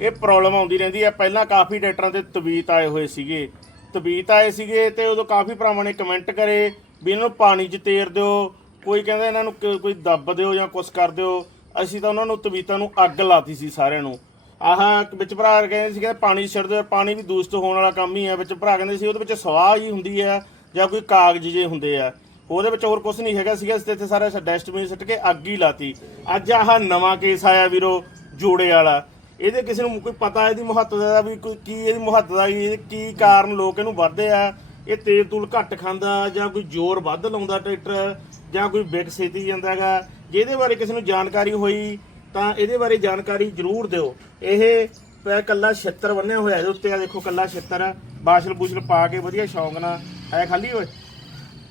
ਇਹ ਪ੍ਰੋਬਲਮ ਆਉਂਦੀ ਰਹਿੰਦੀ ਹੈ। ਪਹਿਲਾਂ ਕਾਫੀ ਟਰੈਕਟਰਾਂ ਤੇ ਤਬੀਤ ਆਏ ਹੋਏ ਸੀਗੇ। ਤਬੀਤ ਆਏ ਸੀਗੇ ਤੇ ਉਦੋਂ ਕਾਫੀ ਭਰਾਵਾਂ ਨੇ ਕਮੈਂਟ ਕਰੇ ਵੀ ਇਹਨਾਂ ਨੂੰ ਪਾਣੀ 'ਚ ਤੇਰ ਦਿਓ। ਕੋਈ ਕਹਿੰਦਾ ਇਹਨਾਂ ਨੂੰ ਕ- ਕੋਈ ਦੱਬ ਦਿਓ ਜਾਂ ਕੁਛ ਕਰ ਦਿਓ। ਅਸੀਂ ਤਾਂ ਉਹਨਾਂ ਨੂੰ ਤਬੀਤਾਂ ਨੂੰ ਅੱਗ ਲਾਤੀ ਸੀ ਸਾਰਿਆਂ ਨੂੰ। ਆਹ ਵਿੱਚ ਭਰਾ ਕਹਿੰਦੇ ਸੀ ਕਿ ਪਾਣੀ 'ਚ ਛੱਡ ਦਿਓ, ਪਾਣੀ ਵੀ ਦੂਸ਼ਿਤ ਹੋਣ ਵਾਲਾ ਕੰਮ ਹੀ ਹੈ। ਵਿੱਚ ਭਰਾ ਕਹਿੰਦੇ ਸੀ ਉਹਦੇ ਵਿੱਚ ਸਵਾਹ ਹੀ ਹੁੰਦੀ ਆ ਜਾਂ ਕੋਈ ਕਾਗਜ਼ ਜੇ ਹੁੰਦੇ ਆ। ਉਹਦੇ ਵਿੱਚ ਹੋਰ ਕੁਝ ਨਹੀਂ ਹੈਗਾ ਸੀਗਾ, ਅਸੀਂ ਤੇ ਇੱਥੇ ਸਾਰਾ ਡਸਟਬਿਨ ਸਿੱਟ ਕੇ ਅੱਗ ਹੀ ਲਾਤੀ। ਅੱਜ ਆਹ ਨਵਾਂ ਕੇਸ ਆਇਆ ਵੀਰੋ, ਜੋੜੇ ਵਾਲਾ। ਇਹਦੇ ਕਿਸੇ ਨੂੰ ਕੋਈ ਪਤਾ ਇਹਦੀ ਮਹੱਤਤਾ ਦਾ ਵੀ ਕੋਈ ਕੀ ਇਹਦੀ ਮਹੱਤਤਾ ਕੀ ਕੀ ਕਾਰਨ ਲੋਕ ਇਹਨੂੰ ਵਰਦੇ ਆ। ਇਹ ਤੇਲ ਤੂਲ ਘੱਟ ਖਾਂਦਾ, ਜਾਂ ਕੋਈ ਜ਼ੋਰ ਵੱਧ ਲਾਉਂਦਾ ਟਰੈਕਟਰ, ਜਾਂ ਕੋਈ ਵਿਕ ਛੇਤੀ ਜਾਂਦਾਗਾ ਜਿਹਦੇ ਬਾਰੇ ਕਿਸੇ ਨੂੰ ਜਾਣਕਾਰੀ ਹੋਈ, ਤਾਂ ਇਹਦੇ ਬਾਰੇ ਜਾਣਕਾਰੀ ਜ਼ਰੂਰ ਦਿਓ। ਇਹ ਪੈ ਕੱਲਾ 76 ਬੰਨਿਆ ਹੋਇਆ ਇਹਦੇ ਉੱਤੇ। ਆ ਦੇਖੋ ਕੱਲਾ 76 ਬਾਸ਼ਲ ਬੂਸ਼ਲ ਪਾ ਕੇ ਵਧੀਆ ਸ਼ੌਂਕ ਨਾਲ। ਹੈ ਖਾਲੀ ਓਏ?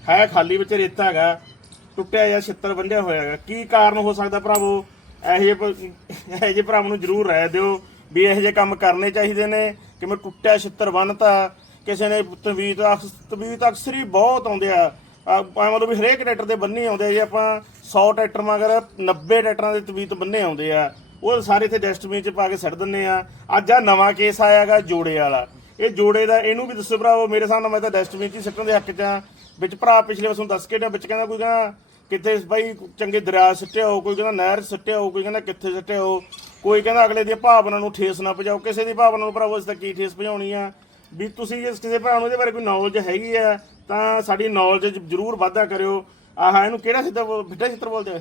ਹੈ ਖਾਲੀ ਵਿੱਚ ਰੇਤਾ ਹੈਗਾ। ਟੁੱਟਿਆ ਜਾਂ ਛਿੱਤਰ ਬੰਨਿਆ ਹੋਇਆ ਹੈਗਾ। ਕੀ ਕਾਰਨ ਹੋ ਸਕਦਾ ਭਰਾਵੋ? ਇਹੋ ਜਿਹੇ ਇਹੋ ਜਿਹੇ ਭਰਾਵਾਂ ਨੂੰ ਜ਼ਰੂਰ ਰਾਏ ਦਿਓ ਵੀ ਇਹੋ ਜਿਹੇ ਕੰਮ ਕਰਨੇ ਚਾਹੀਦੇ ਨੇ ਕਿ ਮੈਂ ਟੁੱਟਿਆ ਛਿੱਤਰ ਬੰਨਤਾ, ਕਿਸੇ ਨੇ ਤਵੀਤ ਅਕਸ- ਤਵੀਤ ਅਕਸਰ ਹੀ ਬਹੁਤ ਆਉਂਦੇ ਆ। ਆ ਮਤਲਬ ਵੀ ਹਰੇਕ ਟਰੈਕਟਰ ਦੇ ਬੰਨੇ ਆਉਂਦੇ ਆ, ਜੇ ਆਪਾਂ 100 ਟਰੈਕਟਰ ਮਗਰ 90 ਟਰੈਕਟਰਾਂ ਦੇ ਤਵੀਤ ਬੰਨੇ ਆਉਂਦੇ ਆ, ਉਹ ਸਾਰੇ ਇੱਥੇ ਡਸਟਬਿਨ 'ਚ ਪਾ ਕੇ ਸੱਟ ਦਿੰਨੇ ਆ। ਅੱਜ ਆ ਨਵਾਂ ਕੇਸ ਆਇਆਗਾ ਜੋੜੇ ਵਾਲਾ। ਇਹ ਜੋੜੇ ਦਾ ਇਹਨੂੰ ਵੀ ਦੱਸੋ ਭਰਾਵੋ, ਮੇਰੇ ਹਿਸਾਬ ਨਾਲ ਮੈਂ ਤਾਂ ਡਸਟਬਿਨ 'ਚ ਹੀ ਸੱਟਣ ਦੇ ਹੱਕ 'ਚ ਆ। ਵਿੱਚ ਭਰਾ ਪਿਛਲੇ ਵਸੋਂ ਦੱਸ ਕੇ ਡਿਆ ਵਿੱਚ ਕਹਿੰਦਾ ਕੋਈ ਕਹਿੰਦਾ ਕਿੱਥੇ ਬਾਈ ਚੰਗੇ ਦਰਿਆ ਸਿੱਟਿਆ ਹੋ ਕੋਈ ਕਹਿੰਦਾ ਨਹਿਰ ਸਿੱਟਿਆ ਹੋ ਕੋਈ ਕਹਿੰਦਾ ਕਿੱਥੇ ਸਿੱਟਿਆ ਹੋ ਕੋਈ ਕਹਿੰਦਾ ਅਗਲੇ ਦੀ ਭਾਵਨਾ ਨੂੰ ਠੇਸ ਨਾ ਪਹੁੰਚਾਓ। ਕਿਸੇ ਦੀ ਭਾਵਨਾ ਨੂੰ ਭਰਾਵੋ ਇਸ ਤਾਂ ਕੀ ਠੇਸ ਪਹੁੰਚਾਉਣੀ ਆ? ਵੀ ਤੁਸੀਂ ਜੇ ਕਿਸੇ ਭਰਾ ਨੂੰ ਇਹਦੇ ਬਾਰੇ ਕੋਈ ਨੌਲੇਜ ਹੈਗੀ ਆ ਤਾਂ ਸਾਡੀ ਨੌਲੇਜ ਜ਼ਰੂਰ ਵਾਧਾ ਕਰਿਓ। ਆਹ ਇਹਨੂੰ ਕਿਹੜਾ ਸਿੱਧਾ ਫਿੱਡਾ ਛਿੱਤਰ ਬੋਲਦੇ ਆ?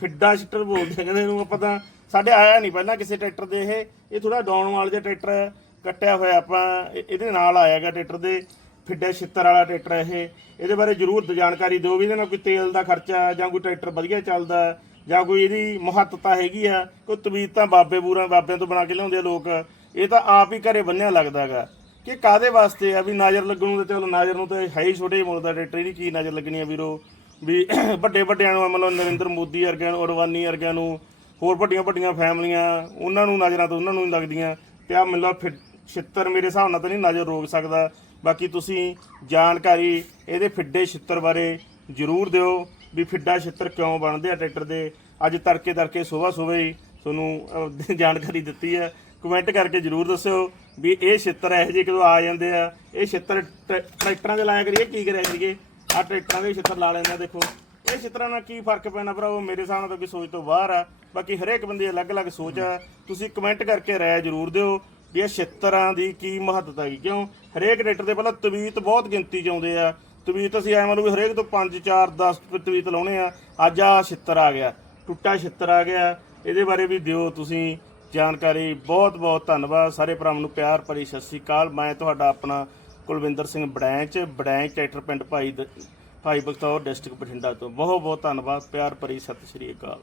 ਫਿੱਡਾ ਛਿੱਤਰ ਬੋਲਦੇ ਆ ਕਹਿੰਦੇ ਇਹਨੂੰ ਆਪਾਂ ਤਾਂ। ਸਾਡੇ ਆਇਆ ਨਹੀਂ ਪਹਿਲਾਂ ਕਿਸੇ ਟਰੈਕਟਰ ਦੇ ਇਹ। ਇਹ ਥੋੜਾ ਡਾਊਨ ਵਾਲ ਜਿਹਾ ਟਰੈਕਟਰ ਕੱਟਿਆ ਹੋਇਆ ਆਪਾਂ ਇਹ- ਇਹਦੇ ਨਾਲ ਆਇਆਗਾ ਟਰੈਕਟਰ ਦੇ। ਫਿੱਡੇ ਛਿੱਤਰ ਵਾਲਾ ਟਰੈਕਟਰ ਇਹ। ਇਹਦੇ ਬਾਰੇ ਜ਼ਰੂਰ ਜਾਣਕਾਰੀ ਦਿਓ ਵੀ ਇਹਦੇ ਨਾਲ ਕੋਈ ਤੇਲ ਦਾ ਖਰਚਾ ਜਾਂ ਕੋਈ ਟਰੈਕਟਰ ਵਧੀਆ ਚੱਲਦਾ ਜਾਂ ਕੋਈ ਇਹਦੀ ਮਹੱਤਤਾ ਹੈਗੀ ਆ ਕੋਈ ਤਵੀਤ ਤਾਂ ਬਾਬੇ ਬੂਰਾਂ ਬਾਬਿਆਂ ਤੋਂ ਬਣਾ ਕੇ ਲਿਆਉਂਦੇ ਆ ਲੋਕ। ਇਹ ਤਾਂ ਆਪ ਹੀ ਘਰੇ ਬੰਨਿਆ ਲੱਗਦਾ ਹੈਗਾ। ਕਿ ਕਾਦੇ ਵਾਸਤੇ ਆ ਵੀ ਨਜ਼ਰ ਲੱਗਣ ਨੂੰ ਤਾਂ ਚਲੋ ਨਜ਼ਰ ਨੂੰ ਤਾਂ ਹੈ ਹੀ ਛੋਟੇ ਮੁੱਲ ਦਾ ਟਰੈਕਟਰ ਇਹਦੀ ਕੀ ਨਜ਼ਰ ਲੱਗਣੀ ਆ ਵੀਰੋ। ਵੀ ਵੱਡੇ ਵੱਡਿਆਂ ਨੂੰ ਮਤਲਬ ਨਰਿੰਦਰ ਮੋਦੀ ਵਰਗਿਆਂ ਨੂੰ, ਅਡਵਾਨੀ ਵਰਗਿਆਂ ਨੂੰ, ਹੋਰ ਵੱਡੀਆਂ ਵੱਡੀਆਂ ਫੈਮਲੀਆਂ, ਉਹਨਾਂ ਨੂੰ ਨਜ਼ਰਾਂ ਤੋਂ ਉਹਨਾਂ ਨੂੰ ਹੀ ਲੱਗਦੀਆਂ। ਤੇ ਆ ਮੈਨੂੰ ਫਿ- ਛਿੱਤਰ ਮੇਰੇ ਹਿਸਾਬ ਨਾਲ ਤਾਂ ਨਹੀਂ ਨਜ਼ਰ ਰੋਕ ਸਕਦਾ। ਬਾਕੀ ਤੁਸੀਂ ਜਾਣਕਾਰੀ ਇਹਦੇ ਫਿੱਡੇ ਛਿੱਤਰ ਬਾਰੇ ਜ਼ਰੂਰ ਦਿਓ ਵੀ ਫਿੱਡਾ ਛਿੱਤਰ ਕਿਉਂ ਬਣਦੇ ਆ ਟਰੈਕਟਰ ਦੇ। ਅੱਜ ਤੜਕੇ ਤੜਕੇ ਸਵੇਰ ਸਵੇਰ ਹੀ ਤੁਹਾਨੂੰ ਜਾਣਕਾਰੀ ਦਿੱਤੀ ਹੈ। ਕਮੈਂਟ ਕਰਕੇ ਜ਼ਰੂਰ ਦੱਸਿਓ ਵੀ ਇਹ ਛਿੱਤਰ ਇਹੋ ਜਿਹੇ ਕਦੋਂ ਆ ਜਾਂਦੇ ਆ। ਇਹ ਛਿੱਤਰ ਟਰੈ- ਟਰੈਕਟਰਾਂ ਦੇ ਲਾਇਆ ਕਰੀਏ, ਕੀ ਕਰਿਆ ਸੀਗੇ ਆ ਟਰੈਕਟਰਾਂ ਦੇ ਛਿੱਤਰ ਲਾ ਲੈਂਦੇ ਆ, ਦੇਖੋ। ਇਹ ਛਿੱਤਰਾਂ ਨਾਲ ਕੀ ਫ਼ਰਕ ਪੈਣਾ ਭਰਾਵੋ ਮੇਰੇ ਹਿਸਾਬ ਨਾਲ ਤਾਂ ਕੋਈ ਸੋਚ ਤੋਂ ਬਾਹਰ ਆ। ਬਾਕੀ ਹਰੇਕ ਬੰਦੇ ਦੀ ਅਲੱਗ-ਅਲੱਗ ਸੋਚ ਆ। ਤੁਸੀਂ ਕਮੈਂਟ ਕਰਕੇ ਰਾਏ ਜ਼ਰੂਰ ਦਿਓ। ਵੀ ਇਹ ਛਿੱਤਰਾਂ ਦੀ ਕੀ ਮਹੱਤਤਾ ਹੈਗੀ? ਕਿਉਂ? ਹਰੇਕ ਟਰੈਕਟਰ ਦੇ ਪਹਿਲਾਂ ਤਵੀਤ ਬਹੁਤ ਗਿਣਤੀ ਚ ਆਉਂਦੇ ਆ। ਤਵੀਤ ਅਸੀਂ ਐਵੇਂ ਮੰਨ ਲਓ ਵੀ ਹਰੇਕ ਤੋਂ 5 4 10 ਤਵੀਤ ਲਾਉਣੇ ਆ। ਅੱਜ ਆ ਛਿੱਤਰ ਆ ਗਿਆ। ਟੁੱਟਾ ਛਿੱਤਰ ਆ ਗਿਆ। ਇਹਦੇ ਬਾਰੇ ਵੀ ਦਿਓ ਤੁਸੀਂ ਜਾਣਕਾਰੀ। ਬਹੁਤ ਬਹੁਤ ਧੰਨਵਾਦ। ਸਾਰੇ ਭਰਾਵਾਂ ਨੂੰ ਪਿਆਰ ਭਰੀ ਸਤਿ ਸ੍ਰੀ ਅਕਾਲ। ਮੈਂ ਤੁਹਾਡਾ ਆਪਣਾ ਕੁਲਵਿੰਦਰ ਸਿੰਘ ਬੜੈਂਚ ਬੜੈਂਚ ਟਰੈਕਟਰ ਪਿੰਡ ਭਾਈ ਦ- ਭਾਈ ਬਖਤੌਰ ਡਿਸਟ੍ਰਿਕਟ ਬਠਿੰਡਾ ਤੋਂ। ਬਹੁਤ ਬਹੁਤ ਧੰਨਵਾਦ। ਪਿਆਰ ਭਰੀ ਸਤਿ ਸ੍ਰੀ ਅਕਾਲ।